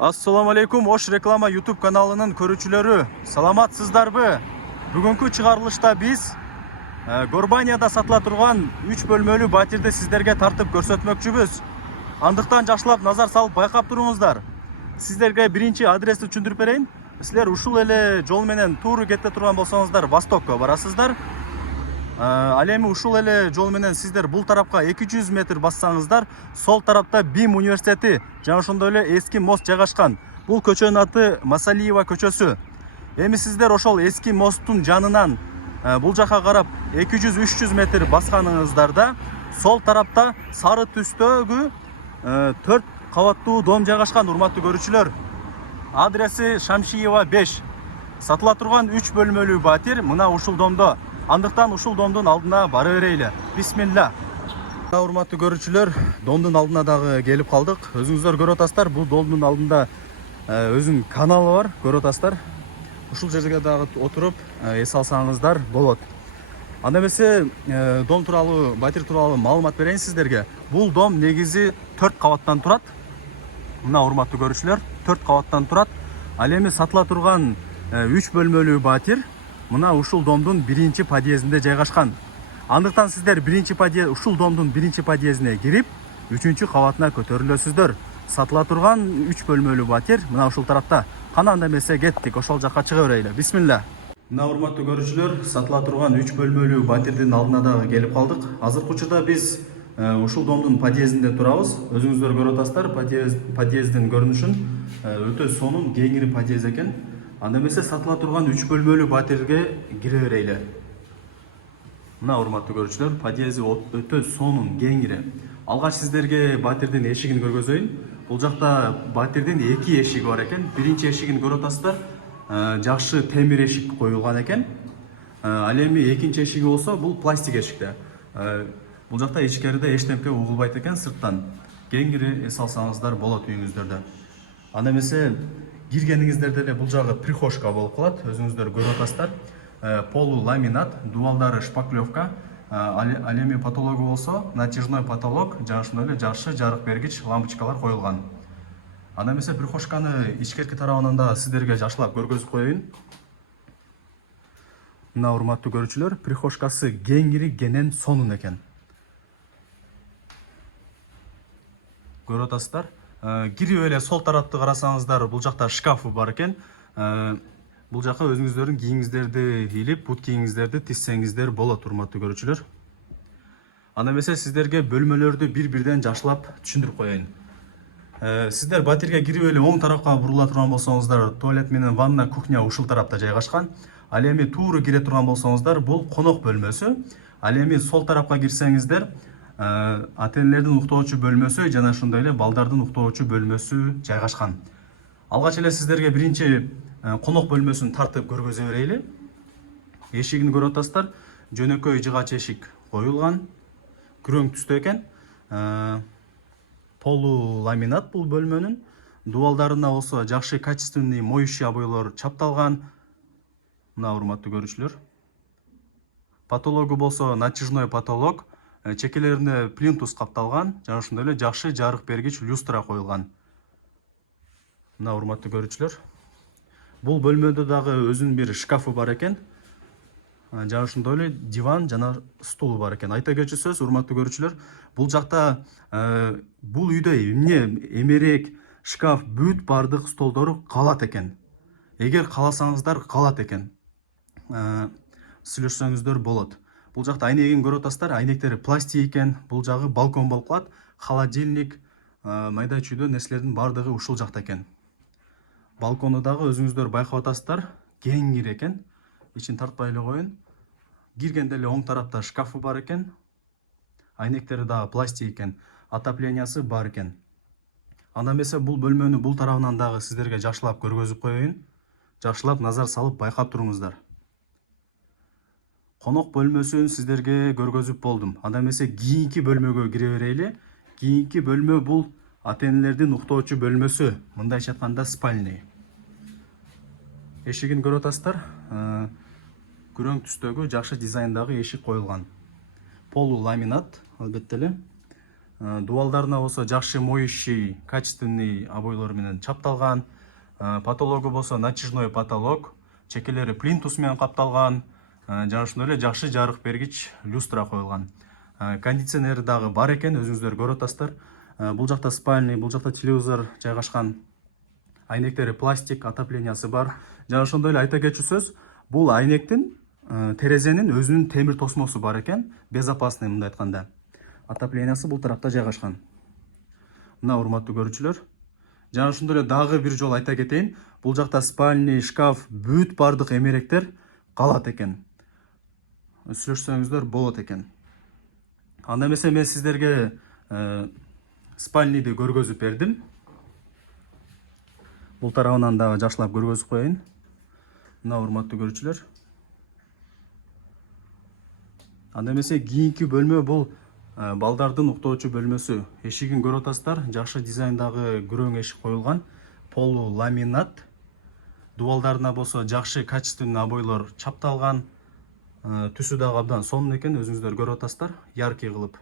Assalamu alaikum, Oş Reklama YouTube kanalının көрүүчүлөрү. Саламатсыздарбы? Бүгүнкү чыгарылышта биз Горбанияда сатыла турган 3 бөлмөлүү батирди сиздерге тартып көрсөтмөкчүбүз. Андыктан жакшылап назар салып байкап туруңуздар. Сиздерге биринчи адрести түшүндүрүп берейин. Силер ушул эле жол менен тууру кете турган болсоңуздар, Востокко барасыздар. Ал эми ушул эле жол менен сиздер бул тарапка 200 метр бассаңыздар, сол тарапта БИМ университети жана ошондой эле эски мост жайгашкан. Бул көчөнүн аты Масалиева көчөсү. Эми сиздер ошол эски посттун жанынан бул жака карап 200-300 метр басканыңыздарда сол тарапта сары түстөгү 4 кабаттуу дом жайгашкан, урматтуу көрүүчүлөр. Адреси Шамшиева 5. Сатыла турган 3 бөлмөлүү батир мына ушул домдо. Андыктан ушул домдун алдына бара берели. Бисмилла. Урматтуу көрүүчүлөр, домдун алдына дагы келип калдык. Өзүңүздөр көрүп атасыздар, бул домдун алдында өзүнүн каналы бар, көрүп атасыздар. Ушул жерге дагы отуруп эс алсаңыздар болот. Анда эмесе дом тууралуу, батир тууралуу маалымат берейин сиздерге. Бул дом негизи 4 кабаттан турат. Мына урматтуу көрүүчүлөр, 4 кабаттан турат. Ал эми сатыла турган 3 бөлмөлүү батир мына ушул домдун биринчи подъездинде жайгашкан. Андыктан сиздер ушул домдун биринчи подъездине кирип, 3-чү кабатына көтөрүлөсүздөр. Сатыла турган 3 бөлмөлүү батир мына ушул тарапта. Кана анда эмесе кеттик, ошол жакка чыга берели. Бисмилла. Мына урматтуу көрүүчүлөр, сатыла турган 3 бөлмөлүү батирдин алдына дагы келип калдык. Азыркы учурда биз ушул домдун подъездинде турабыз. Өзүңүздөр көрүп атасыздар, подъездин көрүнүшүн. Өтө сонун, кеңири подъезд экен. Анда эмесе сатыла турган 3 бөлмөлүү батирге кире берели. Мына урматтуу көрүүчүлөр, подъезди өтө сонун, кеңири. Алгач сиздерге батирдин эшигин көргөзөйүн. Бул жакта батирдин 2 эшиги бар экен. Биринчи эшигин көрүп атасыздар. Жакшы темир эшик коюлган экен. Ал эми экинчи эшиги болсо бул пластик эшикте. Бул жакта ичкериде эч нерсе угулбайт экен, сырттан. Кеңири эс алсаңыздар болот үйүңүздөрдө. Анда эмесе киргениңиздерде эле бул жагы прихожка болуп калат. Өзүңүздөр көрүп атасыздар. Полу ламинат, дубалдары шпаклевка. Ал эми потологу болсо натяжной потолок, жана ошондой эле жакшы жарык бергич лампочкалар коюлган. Анда эмесе прихожканы ичкерки тарабынан да сиздерге жакшылап көргөзүп коеюн. Мына урматтуу көрүүчүлөр, прихожкасы кеңири, кенен, сонун экен. Көрүп атасыздар. Кирип эле сол тарапты карасаңыздар, бул жакта шкафы бар экен. Бул жака өзүңүздөрдүн кийимиңиздерди илип, бут кийимиңиздерди тизсеңиздер болот, урматтуу көрүүчүлөр. Анда эмесе сиздерге бөлмөлөрдү бир-бирден жакшылап түшүндүрүп коеюн. Сиздер батирге кирип эле оң тарапка бурула турган болсоңуздар, туалет менен ванна, кухня ушул тарапта жайгашкан. Ал эми тууру кире турган болсоңуздар, бул конок бөлмөсү. Ал эми сол тарапка кирсеңиздер, ата-энелердин уктоочу бөлмөсү жана ошондой эле балдардын уктоочу бөлмөсү жайгашкан. Алгач эле сиздерге биринчи конок бөлмөсүн тартып көргөзө берели. Эшигин көрүп атасыздар. Жөнөкөй жыгач эшик коюлган. Күрөң түстө экен. Полу ламинат бул бөлмөнүн. Дубалдарына болсо жакшы качественный моющий обойлор чапталган. Мына урматтуу көрүүчүлөр. Потологу болсо натяжной потолок. Чекелерине плинтус капталган, жана ошондой эле жакшы жарык бергич люстра коюлган. Мына урматтуу көрүүчүлөр. Бул бөлмөдө дагы өзүнүн бир шкафы бар экен. Жана ошондой эле диван жана стулу бар экен. Айта кетчү сөз, урматтуу көрүүчүлөр, бул жакта бул үйдө эмерек, шкаф, бүт бардык столдору калат экен. Эгер кааласаңыздар калат экен. Сүйлөшсөңүздөр болот. Бул жакта айнегин көрүп атасыздар, айнектери пластик экен. Бул жагы балкон болуп калат. Холодильник, майда чүйдө нерселердин бардыгы ушул жакта экен. Балкону дагы өзүңүздөр байкап атасыздар, кеңири экен. Ичин тартпай эле коеюн. Киргенде эле оң тарапта шкафы бар экен. Айнектери дагы пластик экен. Отоплениясы бар экен. Анда эмесе бул бөлмөнү бул тарабынан дагы сиздерге жакшылап көргөзүп коеюн. Жакшылап назар салып байкап туруңуздар. Конок бөлмөсүн сиздерге көргөзүп болдум. Анда эмесе кийинки бөлмөгө кире берели. Кийинки бөлмө бул ата-энелердин уктоочу бөлмөсү. Мындайча айтканда спальный. Эшигин көрүп атасыздар. Күрөң түстөгү жакшы дизайндагы эшик коюлган. Полу ламинат, албетте эле. Дуалдарына болсо жакшы моющий качественный обойлор менен чапталган. Потологу болсо натяжной потолок, чекелери плинтус менен капталган. Жана ошондой эле жакшы жарык бергич люстра коюлган. Кондиционери дагы бар экен, өзүңүздөр көрүп атасыздар. Бул жакта спальный, бул жакта телевизор жайгашкан. Айнектери пластик, отоплениясы бар. Жана ошондой эле айта кетчү сөз, бул айнектин терезенин өзүнүн темир тосмосу бар экен, безопасный мындай айтканда. Отоплениясы бул тарапта жайгашкан. Мына урматтуу көрүүчүлөр. Жана ошондой эле дагы бир жолу айта кетейин, бул жакта спальный, шкаф, бүт бардык эмеректер калат экен. Сүйлөшсөңүздөр болот экен. Анда эмесе мен сиздерге спальныйды көргөзүп бердим. Бул тарабынан дагы жакшылап көргөзүп коеюн. Мына урматтуу көрүүчүлөр. Анда эмесе кийинки бөлмө бул балдардын уктоочу бөлмөсү. Эшигин көрүп атасыздар, жакшы дизайндагы күрөң эшик коюлган. Полу ламинат. Дуалдарына болсо жакшы качественный обойлор чапталган. Түсү дагы абдан сонун экен, өзүңүздөр көрүп атасыздар, яркий кылып.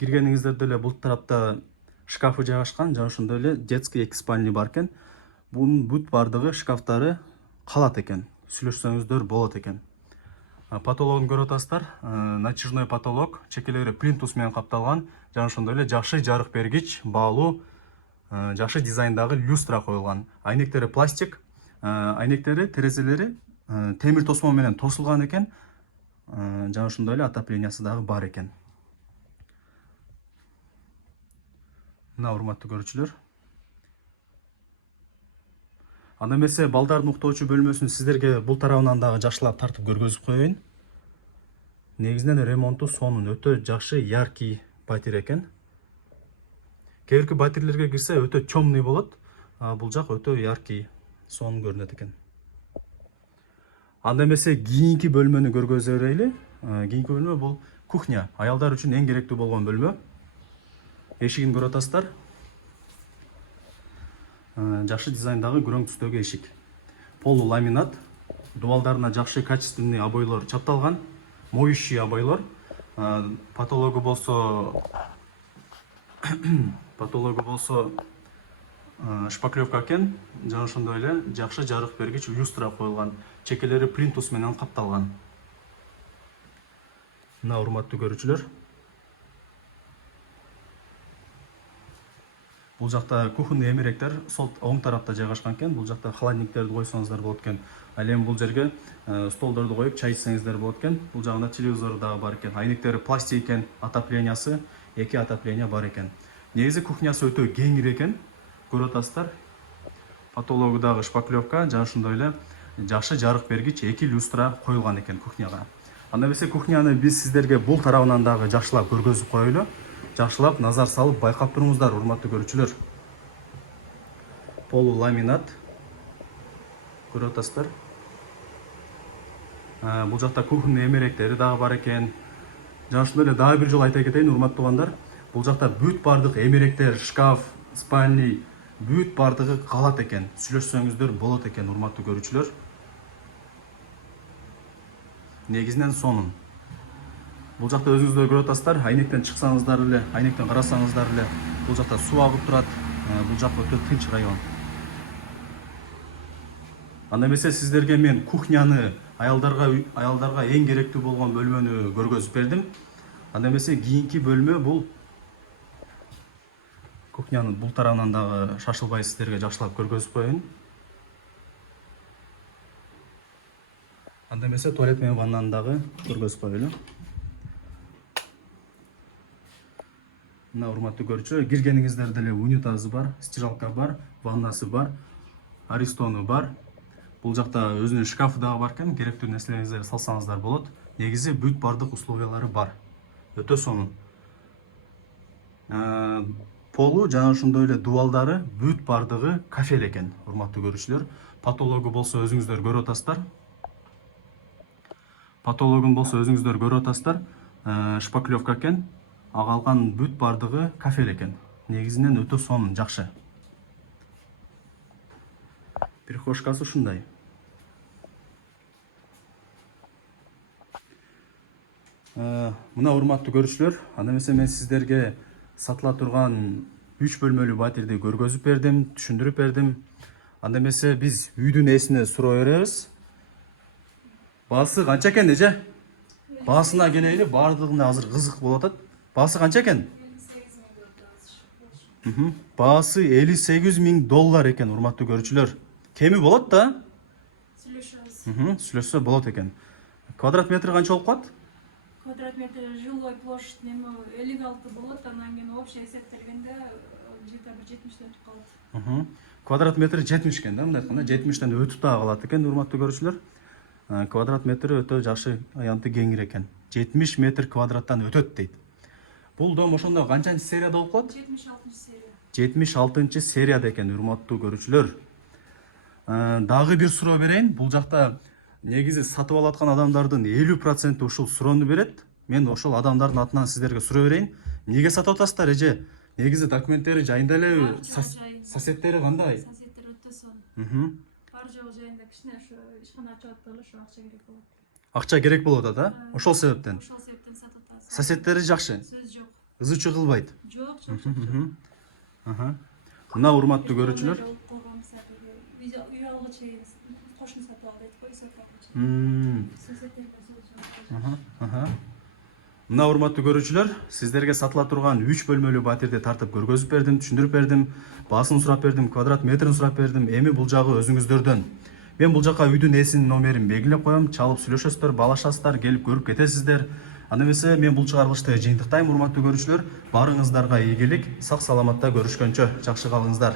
Киргениңиздерде эле бул тарапта шкафы жайгашкан, жана ошондой эле детский 2 спальный бар экен. Бунун бүт бардыгы шкафтары калат экен. Сүйлөшсөңүздөр болот экен. Потологун көрүп атасыздар, натяжной потолок, чекелери плинтус менен капталган, жана ошондой эле жакшы жарык бергич, баалуу, жакшы дизайндагы люстра коюлган. Айнектери пластик, айнектери, терезелери темир тосмо менен тосулган экен. Жана ошондой эле отоплениясы дагы бар экен. Мына урматтуу көрүүчүлөр. Анда эмесе балдардын уктоочу бөлмөсүн сиздерге бул тарабынан дагы жакшылап тартып көргөзүп коеюн. Негизинен ремонту сонун, өтө жакшы, яркий батир экен. Кээ бирки батирлерге кирсе өтө темный болот, бул жак өтө яркий, сонун көрүнөт экен. Анда эмесе кийинки бөлмөнү көргөзө берели. Кийинки бөлмө бул кухня, аялдар үчүн эң керектүү болгон бөлмө. Эшигин көрүп атасыздар. Жакшы дизайндагы күрөң түстөгү эшик. Полу ламинат, дуалдарына жакшы качественный обойлор чапталган, моющий обойлор. Потологу болсо шпаклевка экен, жана ошондой эле жакшы жарык бергич люстра коюлган, чекелери плинтус менен капталган. Мына урматтуу көрүүчүлөр. Бул жакта кухонный эмеректер сол оң тарапта жайгашкан экен. Бул жакта холодильниктерди койсоңуздар болот экен. Ал эми бул жерге столдорду коюп чай ичсеңиздер болот экен. Бул жагында телевизор дагы бар экен. Айнектери пластик экен, отоплениясы 2 отопление бар экен. Негизи кухнясы өтө кеңир экен. Көрүп атасыздар. Потологу дагы шпаклевка, жана ошондой эле жакшы жарык бергич 2 люстра коюлган экен кухняга. Анда эмесе кухняны биз сиздерге бул тарабынан дагы жакшылап көргөзүп коелу. Жакшылап назар салып байкап туруңуздар, урматтуу көрүүчүлөр. Полу ламинат. Көрүп атасыздар. Бул жакта кухонный эмеректери дагы бар экен. Жана ошондой эле дагы бир жолу айта кетейин, урматтуу туугандар. Бул жакта бүт бардык эмеректер, шкаф, спальный, бүт бардыгы калат экен. Сүйлөшсөңүздөр болот экен, урматтуу көрүүчүлөр. Негизинен сонун. Бул жакта өзүңүздөр көрүп атасыздар, айнектен чыксаңыздар эле, айнектен карасаңыздар эле, бул жакта суу агып турат. Бул жак өтө тынч район. Анда эмесе сиздерге мен кухняны, аялдарга эң керектүү болгон бөлмөнү көргөзүп бердим. Анда эмесе кийинки бөлмө бул кухнянын бул тарабынан дагы шашылбай сиздерге жакшылап көргөзүп коеюн. Анда эмесе туалет менен ваннаны дагы көргөзүп коелу. Мына урматтуу көрүүчүлөр, киргениңиздерде эле унитазы бар, стиралка бар, ваннасы бар, аристону бар. Бул жакта өзүнүн шкафы дагы бар экен, керектүү нерселериңиздерди салсаңыздар болот. Негизи бүт бардык условиялары бар. Өтө сонун. Полу жана ошондой эле дуалдары бүт бардыгы кафель экен, урматтуу көрүүчүлөр. Потологу болсо өзүңүздөр көрүп атасыздар. Потологун болсо өзүңүздөр көрүп атасыздар. Шпаклевка экен. Агалган бүт бардыгы кафель экен. Негизинен өтө сонун, жакшы. Прихожкасы ушундай. Мына урматтуу көрүүчүлөр, анда эмесе мен сиздерге сатыла турган 3 бөлмөлүү батирди көргөзүп бердим, түшүндүрүп бердим. Анда эмесе биз үйдүн ээсине суроо беребиз. Баасы канча экен эже? Баасына келели, баардыгына азыр кызык болуп атат. Баасы канча экен? Баасы $58.000 экен, урматтуу көрүүчүлөр. Кеми болот да? Сүйлөшсө болот экен. Квадрат метри канча болуп калат? Квадрат метр жилой площадь 56 болот, анан кийин общий эсептелгенде где-то 70 өтүп калат. Квадрат метри 70 экен да, мындай айтканда 70тен өтүп дагы калат экен, урматтуу көрүүчүлөр. Квадрат метри өтө жакшы, аянты кеңир экен. 70 метр квадраттан өтөт дейт. Бул дом ошондо канчанчы серияда болуп калат? 76 серияда экен, урматтуу көрүүчүлөр. Дагы бир суроо берейин. Бул жакта негизи сатып алаткан адамдардын 50% ушул суроону берет. Мен ошол адамдардын атынан сиздерге суроо берейин. Эмнеге сатып атасыздар эже? Негизи документтери жайында элеби? Соседтери кандай? Соседтер өтө сонун. Бар жогу жайында кичине ошо ишкана ачып аткалы ошо акча керек болот. Акча керек болот да? Ошол себептен. Ошол себептен сатып атабыз. Соседтери жакшы. Сөз жок. Ызы кылбайт. Жок, жок. Мына урматтуу көрүүчүлөр. Үй алгычы кошун сатып алды дейт го, сатып алгычы. Мына урматтуу көрүүчүлөр, сиздерге сатыла турган 3 бөлмөлүү батирди тартып көргөзүп бердим, түшүндүрүп бердим, баасын сурап бердим, квадрат метрин сурап бердим. Эми бул жагы өзүңүздөрдөн. Мен бул жака үйдүн ээсинин номерин белгилеп коем, чалып сүйлөшөсүздөр, баалашасыздар, келип көрүп кетесиздер. Анда эмесе мен бул чыгарылышты жыйынтыктайм, урматтуу көрүүчүлөр. Баарыңыздарга ийгилик, сак саламатта көрүшкөнчө, жакшы калыңыздар.